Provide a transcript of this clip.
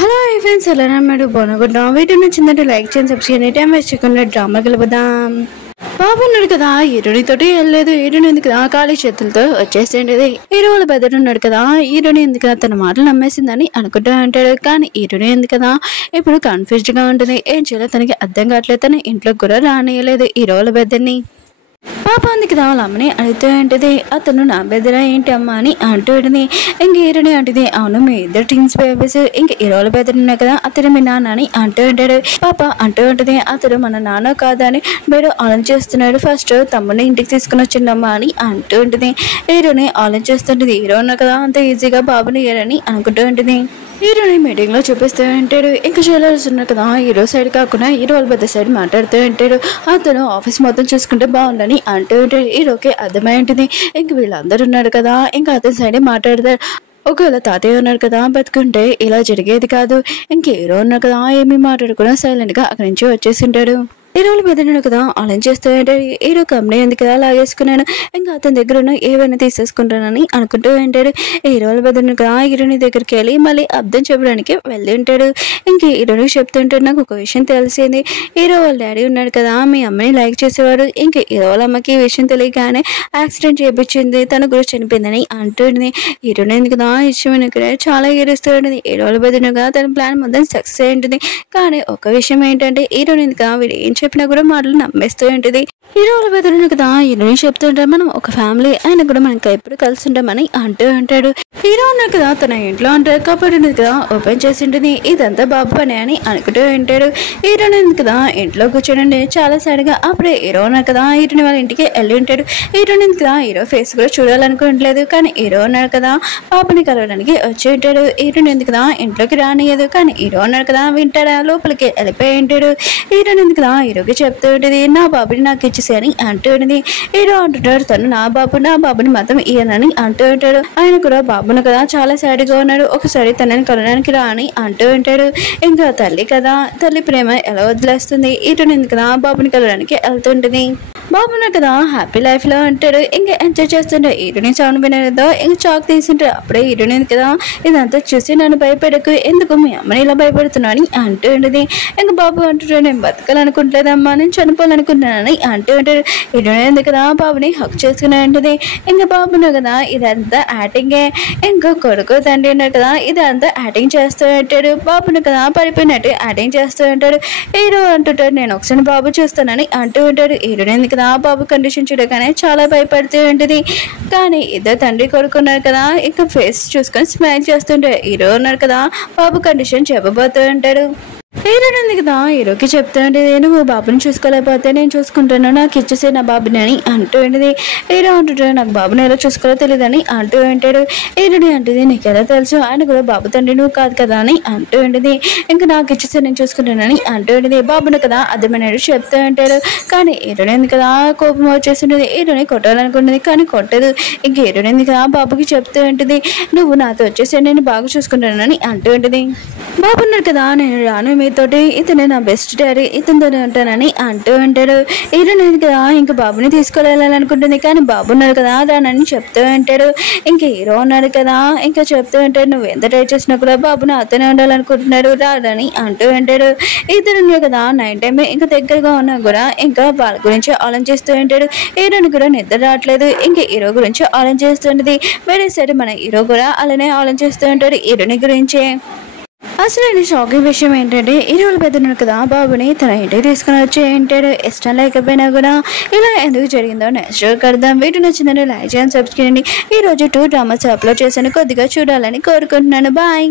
Hello friends, ఎలా మీరు బాగున్నాం? వీడియో నచ్చిందంటే లైక్ చేయండి, సబ్స్క్రైబ్ చేయండి. టైం వేస్ట్ చేయకుండా డ్రామా గెలుపుదాం. బాబు ఉన్నాడు కదా, హీరోనితోటి వెళ్ళలేదు. హీరోని ఎందుకు కదా ఖాళీ చేతులతో వచ్చేసేది. హీరో వాళ్ళ బెదర్ ఉన్నాడు కదా, హీరోని ఎందుకు కదా తన మాటలు నమ్మేసిందని అనుకుంటూ అంటాడు. కానీ హీరోని ఎందుకు కదా ఇప్పుడు కన్ఫ్యూజ్డ్ గా ఉంటుంది. ఏం చేయాలో తనకి అర్థం కావట్లేదు. తన ఇంట్లో కూడా రానియలేదు హీరో వాళ్ళ బెదర్ని. పాప అందుకు వాళ్ళ అమ్మని అడుగుతూ అంటది, అతను నా బెదర ఏంటి అమ్మ అని అంటూ ఉంటుంది. ఇంక హీరోని అంటది, అవును మీ ఇద్దరు టీమ్స్ బేబీస్, ఇంక హీరోల బెదర్ ఉన్నాయి కదా, అతను మీ నాన్న అని అంటూ ఉంటాడు. పాప అంటూ ఉంటుంది, అతను మన నాన్న కాదా అని మీరు ఆలోచిస్తున్నాడు. ఫస్ట్ తమ్ముని ఇంటికి తీసుకుని వచ్చిండమ్మా అని అంటూ ఉంటుంది. హీరోని ఆలోచిస్తుంటుంది. హీరో ఉన్నా కదా అంత ఈజీగా బాబుని ఇయ్యారని అనుకుంటూ ఉంటుంది. హీరోని మీటింగ్ లో చూపిస్తూ ఉంటాడు. ఇంకా షేలర్స్ ఉన్నారు కదా, హీరో సైడ్ కాకుండా హీరో వాళ్ళ పెద్ద సైడ్ మాట్లాడుతూ ఉంటాడు. అతను ఆఫీస్ మొత్తం చూసుకుంటే బాగుందని అంటూ ఉంటాడు. హీరోకి అర్థమై ఉంటుంది. ఇంక వీళ్ళందరూ ఉన్నారు కదా, ఇంకా అతని సైడే మాట్లాడతారు. ఒకవేళ తాతయ్య ఉన్నారు కదా, బతుకుంటే ఇలా జరిగేది కాదు. ఇంక హీరో ఉన్నారు కదా, ఏమీ మాట్లాడకుండా సైలెంట్ గా అక్కడి నుంచి వచ్చేసి ఉంటాడు. హీరోలు బెదిరినాడు కదా, అలా చేస్తూ ఉంటాడు. హీరో కంపెనీ ఎందుకు కదా లాగేసుకున్నాను, ఇంకా అతని దగ్గర ఉన్న ఏవైనా తీసేసుకుంటానని అనుకుంటూ ఉంటాడు. హీరోలు బెదిరినాడు కదా, హీరోని దగ్గరికి వెళ్ళి మళ్ళీ అర్థం చెప్పడానికి వెళ్ళి ఉంటాడు. ఇంక హీరోని చెప్తుంటాడు, నాకు ఒక విషయం తెలిసింది. హీరో వాళ్ళ డాడీ ఉన్నాడు కదా, మీ అమ్మని లైక్ చేసేవాడు. ఇంకా హీరో వాళ్ళ అమ్మకి ఈ విషయం తెలియగానే యాక్సిడెంట్ చేయించింది, తన గురించి చనిపోయిందని అంటుంది. హీరోని ఎందుకు కదా ఈ విషయం చాలా ఏడుస్తూ ఉంటుంది. హీరో వాళ్ళ బెదిరినాడు కదా, తన ప్లాన్ మొత్తం సక్సెస్ అయి ఉంటుంది. కానీ ఒక విషయం ఏంటంటే, హీరోని ఎందుకు వీడు ఏం చెప్పినా కూడా మాటలు నమ్మేస్తూ ఉంటుంది. హీరోల బెదరును కదా హీరోని చెప్తూ ఉంటాడు, మనం ఒక ఫ్యామిలీ, ఆయన కూడా మనకి ఎప్పుడు కలిసి ఉంటామని అంటూ ఉంటాడు. హీరో ఉన్నారు కదా, తన ఇంట్లో ఉంటాడు కాబట్టి కదా ఓపెన్ చేసి ఉంటుంది. ఇదంతా బాబు పని అని అనుకుంటూ ఉంటాడు. హీరోని ఎందుకు కదా ఇంట్లో కూర్చోండి చాలా సరిగా. అప్పుడే హీరో ఉన్నారు కదా, హీరోని వాళ్ళ ఇంటికి వెళ్ళి ఉంటాడు. హీరోని ఎందుకు కదా హీరో ఫేస్ కూడా చూడాలనుకోవట్లేదు. కానీ హీరో ఉన్నాడు కదా పాపని కలవడానికి వచ్చి ఉంటాడు. హీరోని ఎందుకు కదా ఇంట్లోకి రానియదు. కానీ హీరో ఉన్నాడు కదా వింటాడా, లోపలికి వెళ్ళిపోయి ఉంటాడు. హీరోని ఎందుకు కదా హీరోకి చెప్తూ ఉంటుంది, నా బాబుని నాకు ఇచ్చేసి అని అంటూ ఉంటుంది. హీరో అంటుంటాడు, తను నా బాబుని మాత్రం ఇయ్యనని అంటూ ఉంటాడు. ఆయన కూడా బాబును కదా చాలా సాడ్గా ఉన్నాడు. ఒకసారి తనని కలవడానికి రా అని అంటూ ఉంటాడు. ఇంకా తల్లి కదా, తల్లి ప్రేమ ఎలా వదిలేస్తుంది. హీరోని ఎందుకు కదా బాబుని కలవడానికి వెళ్తుంటుంది. బాబున్నా కదా హ్యాపీ లైఫ్ లో ఉంటాడు. ఇంకా ఎంజాయ్ చేస్తుంటాడు. హీరోని సౌండ్ వినదో ఇంకా చాక్ తీసుంటాడు. అప్పుడే హీరోని కదా ఇదంతా చూసి నన్ను భయపెడకు, ఎందుకు మీ అమ్మని ఇలా భయపెడుతున్నా అని అంటూ ఉంటుంది. ఇంకా బాబు అంటుంటాడు, నేను బతకాలనుకుంటలేదమ్మా, నేను చనిపోవాలనుకుంటున్నానని అంటూ ఉంటాడు. హీరోని ఎందుకు కదా బాబుని హక్ చేసుకుని ఉంటుంది. ఇంకా బాబున్నా కదా ఇదంతా యాక్టింగే. ఇంకా కొడుకు తండ్రి ఉన్నాడు కదా ఇదంతా యాక్టింగ్ చేస్తూ ఉంటాడు. బాబును కదా పడిపోయినట్టు యాక్టింగ్ చేస్తూ ఉంటాడు. హీరో అంటుంటాడు, నేను ఒకసారి బాబు చూస్తానని అంటూ ఉంటాడు. హీరోని ఎందుకు కదా బాబు కండిషన్ చూడగానే చాలా భయపడుతూ ఉంటుంది. కానీ ఇద్దరు తండ్రి కొడుకున్నారు కదా, ఇంకా ఫేస్ చూసుకొని స్మైల్ చేస్తుంటాడు. హీరో ఉన్నారు కదా బాబు కండిషన్ చెప్పబోతూ ఉంటాడు. హీరోని ఎందుకు కదా హీరోకి చెప్తూ ఉంటుంది, నువ్వు బాబుని చూసుకోలేకపోతే నేను చూసుకుంటాను, నాకు ఇచ్చేసే నా బాబుని అని అంటూ ఉంటుంది. హీరో అంటుంటాడు, నాకు బాబుని ఎలా చూసుకోవాలో తెలియదని అంటూ ఉంటాడు. హీరోని అంటుంది, నీకు ఎలా తెలుసు, ఆయన కూడా బాబు తండ్రి నువ్వు కాదు కదా అని అంటూ ఉంటుంది. ఇంకా నాకు ఇచ్చేసే నేను చూసుకుంటానని అంటూ ఉంటుంది. బాబుని కదా అర్థమైనట్టు చెప్తూ ఉంటాడు. కానీ హీరోని ఎందుకు కదా కోపం వచ్చేసి ఉంటుంది. హీరోని కొట్టాలనుకుంటుంది కానీ కొట్టదు. ఇంక హీరోని ఎందుకు కదా బాబుకి చెప్తూ ఉంటుంది, నువ్వు నాతో వచ్చేసే నేను బాగా చూసుకుంటానని అంటూ ఉంటుంది. బాబున్నాడు కదా, నేను రాను మీతోటి, ఇతనే నా బెస్ట్ డాడీ, ఇతనితోనే ఉంటానని అంటూ ఉంటాడు. హీరోని కదా ఇంకా బాబుని తీసుకెళ్ళాలనుకుంటుంది. కానీ బాబు ఉన్నాడు కదా రానని చెప్తూ ఉంటాడు. ఇంకా హీరో ఉన్నాడు కదా ఇంకా చెప్తూ ఉంటాడు, నువ్వు ఎంత ట్రై చేసినా కూడా బాబుని అతనే ఉండాలనుకుంటున్నాడు రాడని అంటూ ఉంటాడు. ఇద్దరు ఉన్నాడు కదా నైట్ టైం ఇంకా దగ్గరగా ఉన్నా కూడా ఇంకా వాళ్ళ గురించి ఆలోచిస్తూ ఉంటాడు. హీరోని కూడా నిద్ర రావట్లేదు. ఇంకా హీరో గురించి ఆలోచిస్తుంటది. వేరే సైడ్ మన హీరో కూడా అలానే ఆలోచిస్తూ ఉంటాడు హీరోని గురించి. అసలు షాకింగ్ విషయం ఏంటంటే, హీరోలు పెద్దన్నారు కదా బాబుని తన ఇంటికి తీసుకుని వచ్చి ఏంటాడు, ఇష్టం లేకపోయినా కూడా ఇలా ఎందుకు జరిగిందో నెక్స్ట్ కడదాం. వీడియో నచ్చిందని లైక్ చేయండి, సబ్స్క్రైబ్ చేయండి. ఈ రోజు 2 డ్రామాస్ అప్లోడ్ చేశాను, కొద్దిగా చూడాలని కోరుకుంటున్నాను. బాయ్.